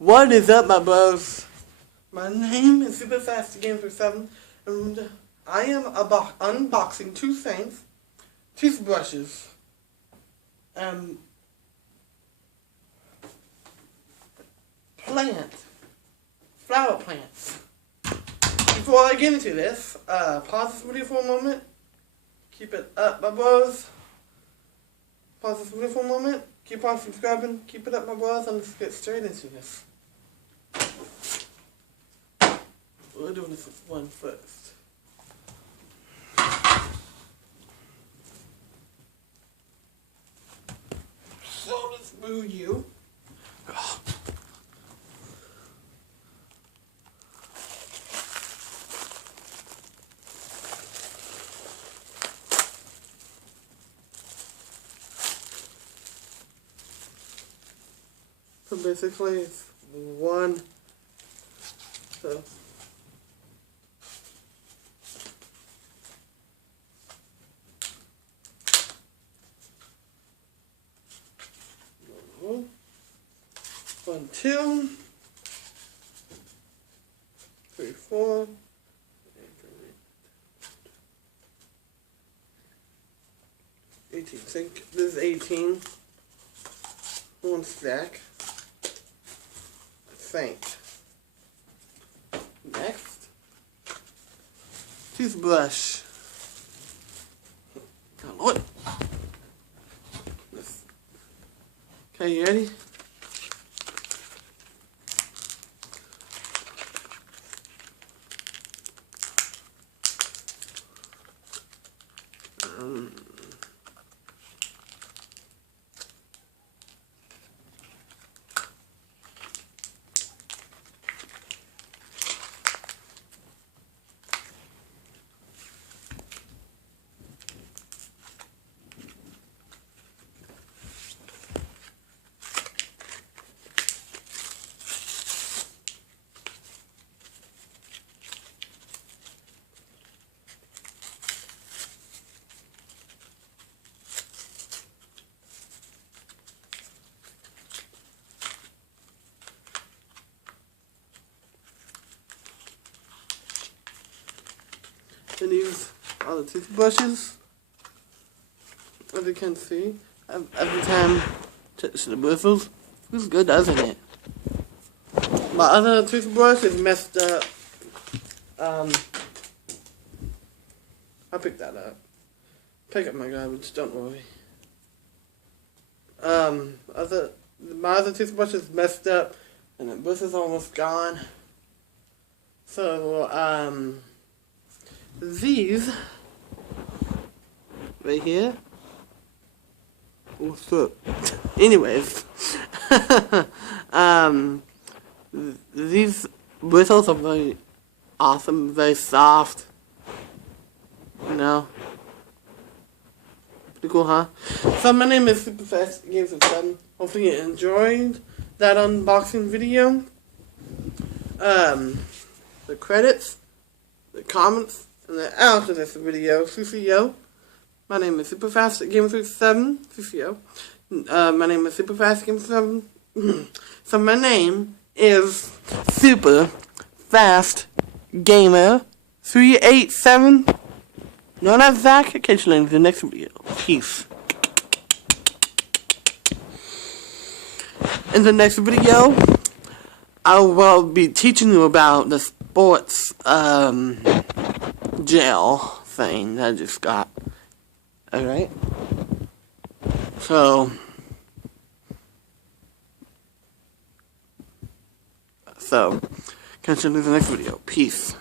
What is up, my bros? My name is Super Fast Game for 7, and I am unboxing two things: toothbrushes, flower plants. Before I get into this, pause this video for a moment. Keep it up, my bros. Pause this video for a moment. Keep on subscribing. Keep it up, my bros, and let's get straight into this. We're doing this one first. So let's move you. So basically, it's one. So. One, 2, 3, 4, 18. I think this is 18. One stack. I think. Next, toothbrush. Oh, Lord. Okay, you ready? And these are the toothbrushes. As you can see, every time touch the bristles, feels good, doesn't it? My other toothbrush is messed up. I'll pick that up. Pick up my garbage, don't worry. My other toothbrush is messed up, and the bristle's almost gone. So, these right here. What's up? Anyways, these bristles are very awesome, very soft. You know, pretty cool, huh? So my name is Super Fast Games with 7. Hopefully you enjoyed that unboxing video. The credits, the comments, and then after this video, CCO. My name is Super Fast Games with 7. CCO. My name is Super Fast Games with 7. So my name is Super Fast Gamer 387. Known as Zach. Catch you in the next video. Peace. In the next video, I will be teaching you about the sports gel thing that I just got. Alright? So, catch you in the next video. Peace.